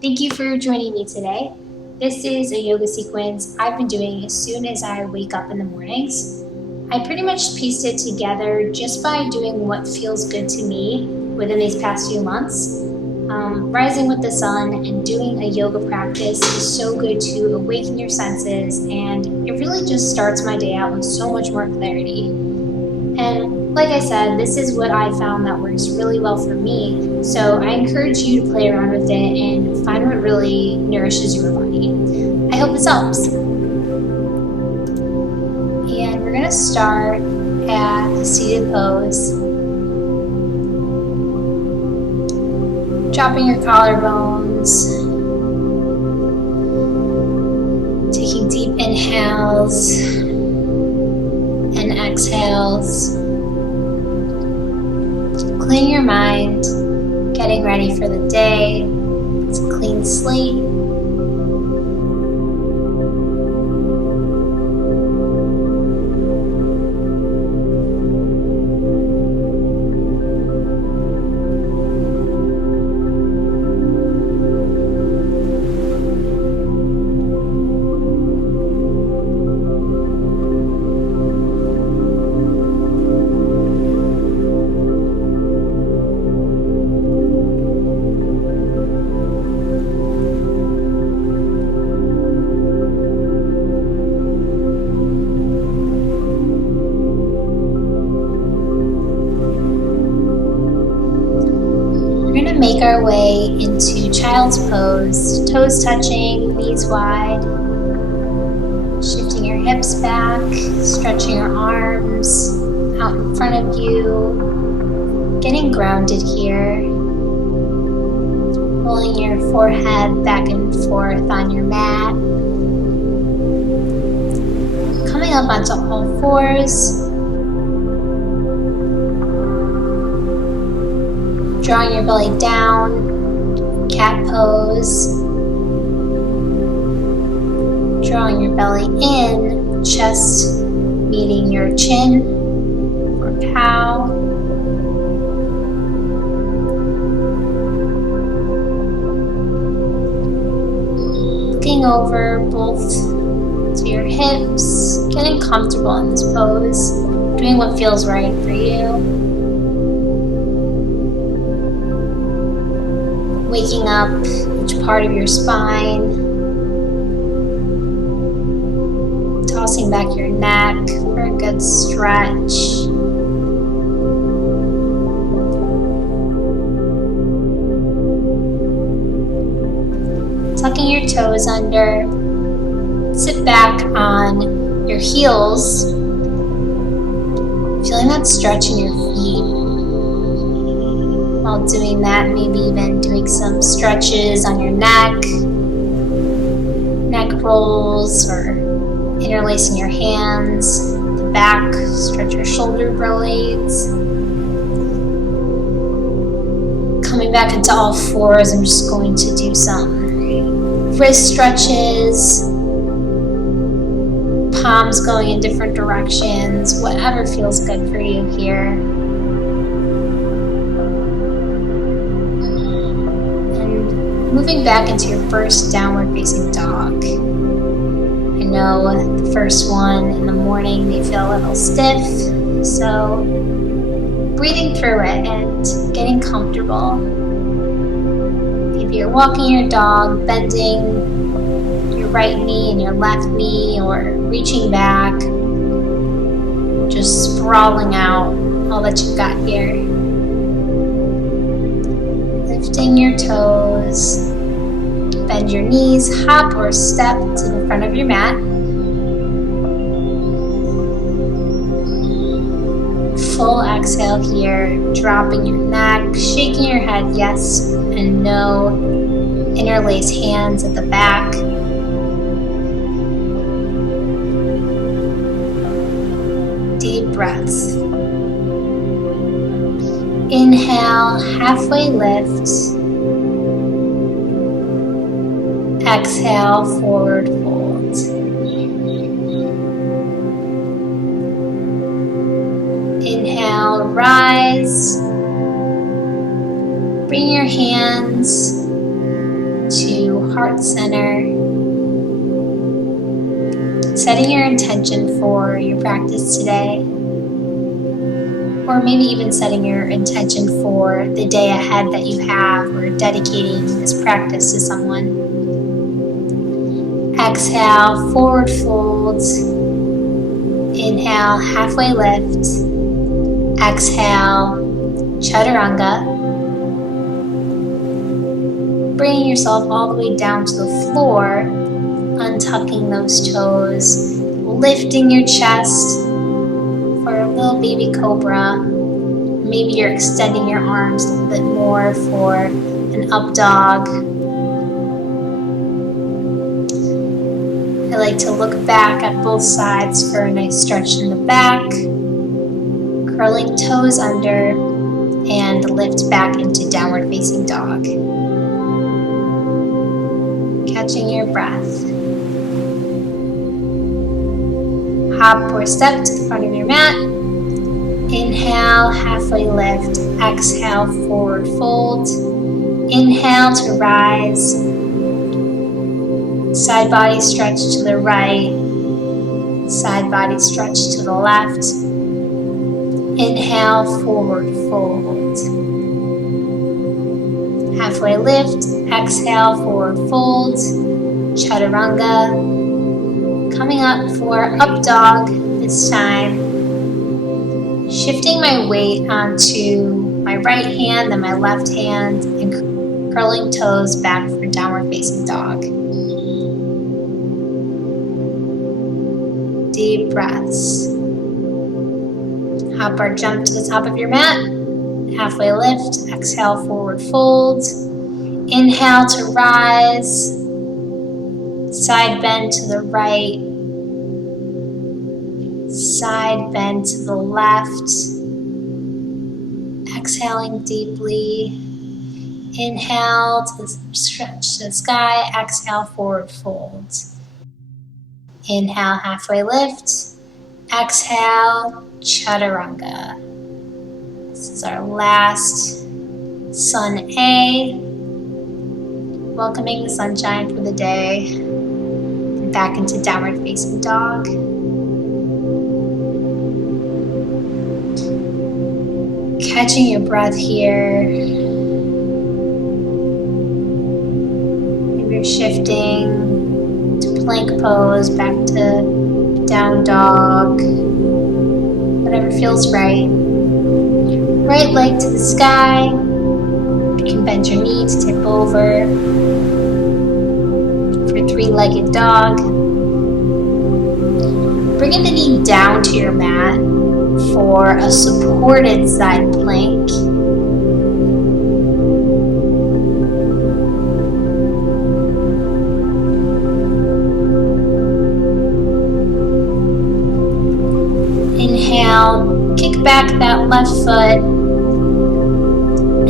Thank you for joining me today. This is a yoga sequence I've been doing as soon as I wake up in the mornings. I pretty much pieced it together just by doing what feels good to me within these past few months. Rising with the sun and doing a yoga practice is so good to awaken your senses, and it really just starts my day out with so much more clarity. And like I said, this is what I found that works really well for me. So I encourage you to play around with it and find what really nourishes your body. I hope this helps. And we're going to start at a seated pose. Dropping your collarbones. Taking deep inhales and exhales. Clearing your mind, getting ready for the day. It's a clean slate. Make our way into child's pose, toes touching, knees wide, shifting your hips back, stretching your arms out in front of you, getting grounded here, rolling your forehead back and forth on your mat, coming up onto all fours, drawing your belly down, cat pose. Drawing your belly in, chest meeting your chin, or cow. Looking over both to your hips, getting comfortable in this pose, doing what feels right for you. Waking up each part of your spine, tossing back your neck for a good stretch. Tucking your toes under, sit back on your heels, feeling that stretch in your feet. While doing that, maybe even doing some stretches on your neck rolls, or interlacing your hands, the back, stretch your shoulder blades. Coming back into all fours, I'm just going to do some wrist stretches, palms going in different directions, whatever feels good for you here. Moving back into your first downward facing dog. I know the first one in the morning may feel a little stiff, so breathing through it and getting comfortable. Maybe you're walking your dog, bending your right knee and your left knee, or reaching back, just sprawling out all that you've got here. Lifting your toes, bend your knees, hop or step to the front of your mat. Full exhale here, dropping your neck, shaking your head yes and no. Interlace hands at the back. Deep breaths. Inhale, halfway lift. Exhale, forward fold. Inhale, rise. Bring your hands to heart center, setting your intention for your practice today, or maybe even setting your intention for the day ahead that you have, or dedicating this practice to someone. Exhale, forward fold. Inhale, halfway lift. Exhale, chaturanga. Bringing yourself all the way down to the floor, untucking those toes, lifting your chest for a little baby cobra. Maybe you're extending your arms a little bit more for an up dog. I like to look back at both sides for a nice stretch in the back, curling toes under, and lift back into downward facing dog. Catching your breath. Hop or step to the front of your mat. Inhale, halfway lift. Exhale, forward fold. Inhale to rise. Side body stretch to the right. Side body stretch to the left. Inhale, forward fold. Halfway lift. Exhale, forward fold. Chaturanga. Coming up for up dog this time. Shifting my weight onto my right hand and my left hand and curling toes back for downward facing dog. Deep breaths. Hop or jump to the top of your mat. Halfway lift. Exhale, forward fold. Inhale to rise. Side bend to the right. Side bend to the left. Exhaling deeply. Inhale to stretch to the sky. Exhale, forward fold. Inhale, halfway lift. Exhale, chaturanga. This is our last sun A. Welcoming the sunshine for the day. And back into downward facing dog. Catching your breath here. Maybe you're shifting to plank pose, back to down dog. Whatever feels right. Right leg to the sky. You can bend your knee to tip over for three-legged dog. Bringing the knee down to your mat for a supported side plank. Inhale, kick back that left foot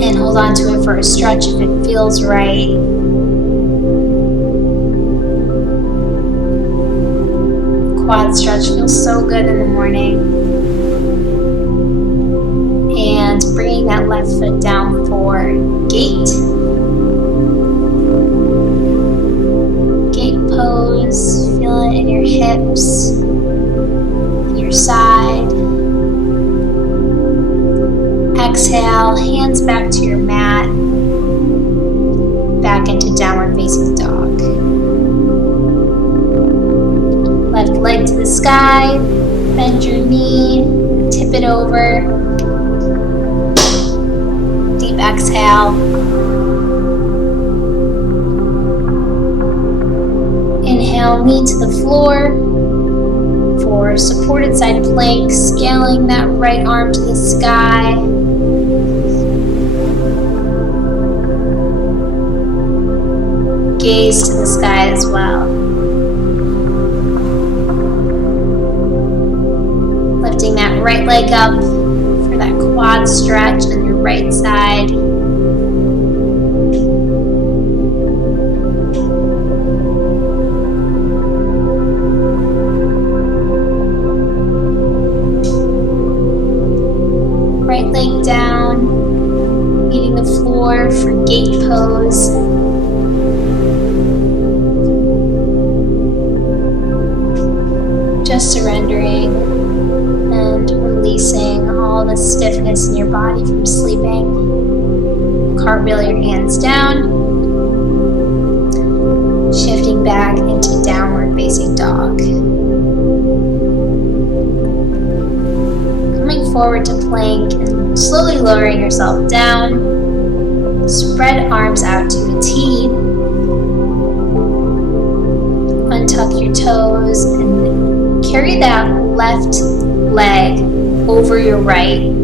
and hold on to it for a stretch if it feels right. Quad stretch feels so good in the morning. And bringing that left foot down for gate. Gate pose. Feel it in your hips, your side. Exhale, hands back to your mat. Back into downward facing dog. Left leg to the sky. Bend your knee. Tip it over. Deep exhale. Inhale, knee to the floor for supported side plank, scaling that right arm to the sky. Gaze to the sky as well. Lifting that right leg up for that quad stretch on your right side. Right leg down, meeting the floor for gate pose. surrendering and releasing all the stiffness in your body from sleeping. Cartwheel your hands down, shifting back into downward facing dog. Coming forward to plank and slowly lowering yourself down. Spread arms out to a T. Untuck your toes and carry that left leg over your right.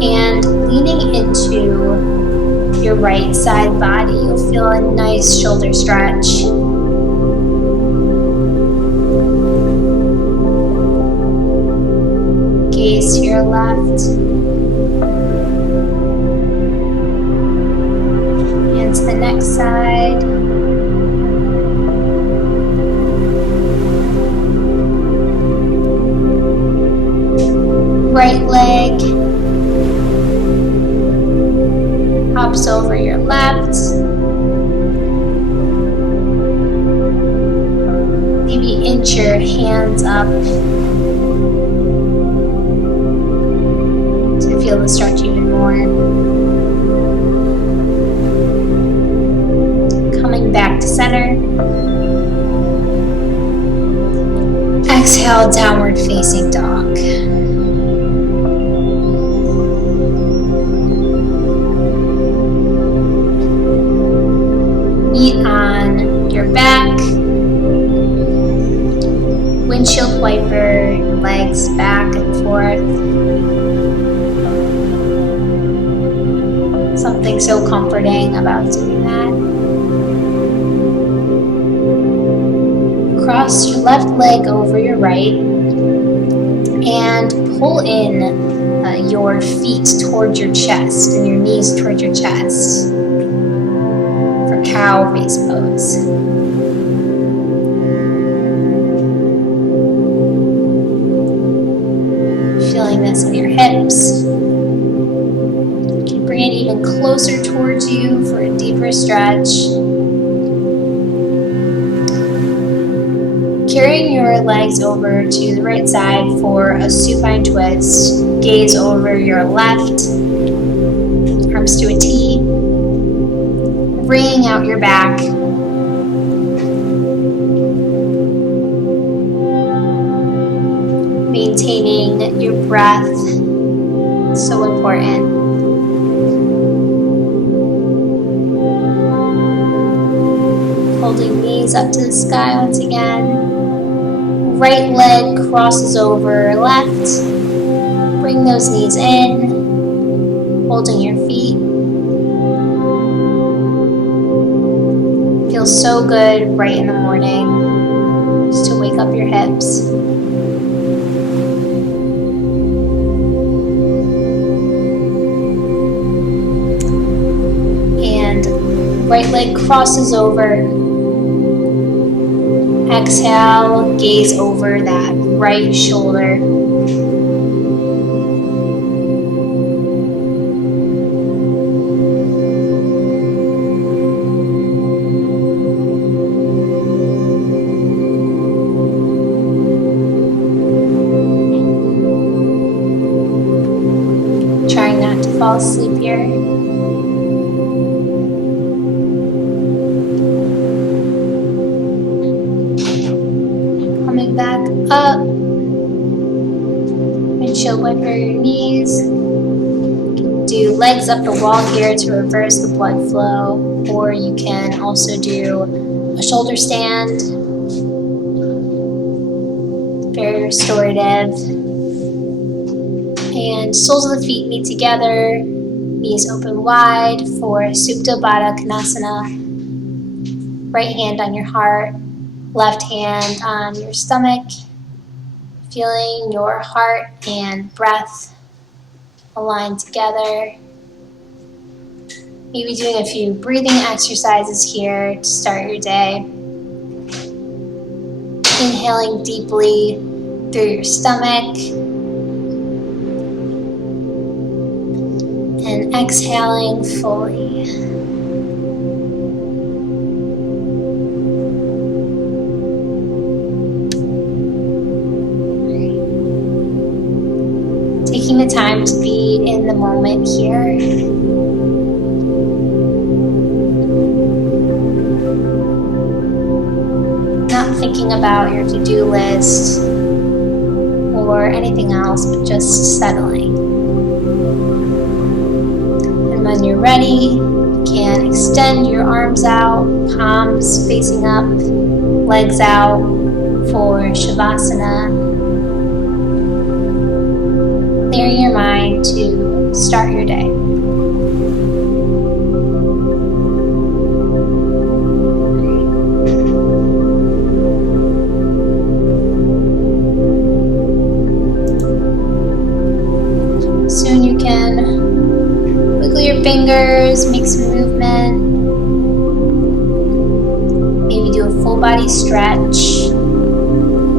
And leaning into your right side body, you'll feel a nice shoulder stretch. Gaze to your left. And to the next side. Right leg hops over your left. Maybe inch your hands up to feel the stretch even more. Coming back to center. Exhale, downward facing dog. Feet on your back. Windshield wiper your legs back and forth. Something so comforting about doing that. Cross your left leg over your right and pull in your feet towards your chest and your knees towards your chest for cow face pose. Feeling this in your hips. You can bring it even closer towards you for a deeper stretch. Carrying your legs over to the right side for a supine twist. Gaze over your left, arms to a T. Bringing out your back. Maintaining your breath, so important. Holding knees up to the sky once again. Right leg crosses over left. Bring those knees in, holding your feet. Feels so good right in the morning, just to wake up your hips. And right leg crosses over. Exhale, gaze over that right shoulder. Trying not to fall asleep here. Back up. Windshield wiper your knees. You can do legs up the wall here to reverse the blood flow, or you can also do a shoulder stand. Very restorative. And soles of the feet meet together, knees open wide for Supta Baddha Konasana. Right hand on your heart. Left hand on your stomach, feeling your heart and breath align together. Maybe doing a few breathing exercises here to start your day. Inhaling deeply through your stomach and exhaling fully. time to be in the moment here. Not thinking about your to-do list or anything else, but just settling. And when you're ready, you can extend your arms out, palms facing up, legs out for Shavasana. Clearing your mind to start your day. Soon you can wiggle your fingers, make some movement. Maybe do a full body stretch.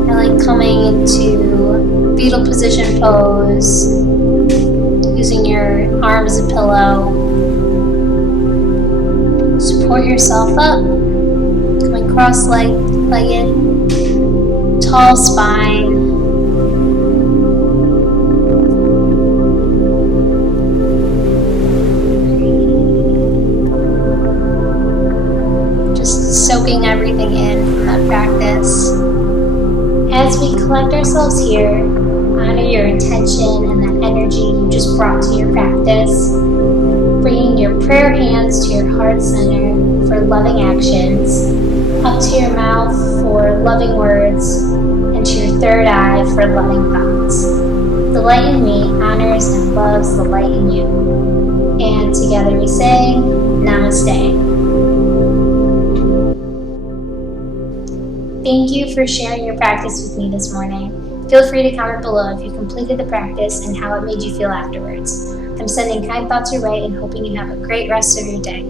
I like coming into fetal position pose, using your arms as a pillow. Support yourself up, coming cross-legged, tall spine. Just soaking everything in from that practice. As we collect ourselves here, honor your intention and the energy you just brought to your practice. Bringing your prayer hands to your heart center for loving actions, up to your mouth for loving words, and to your third eye for loving thoughts. The light in me honors and loves the light in you. And together we say, Namaste. Thank you for sharing your practice with me this morning. Feel free to comment below if you completed the practice and how it made you feel afterwards. I'm sending kind thoughts your way and hoping you have a great rest of your day.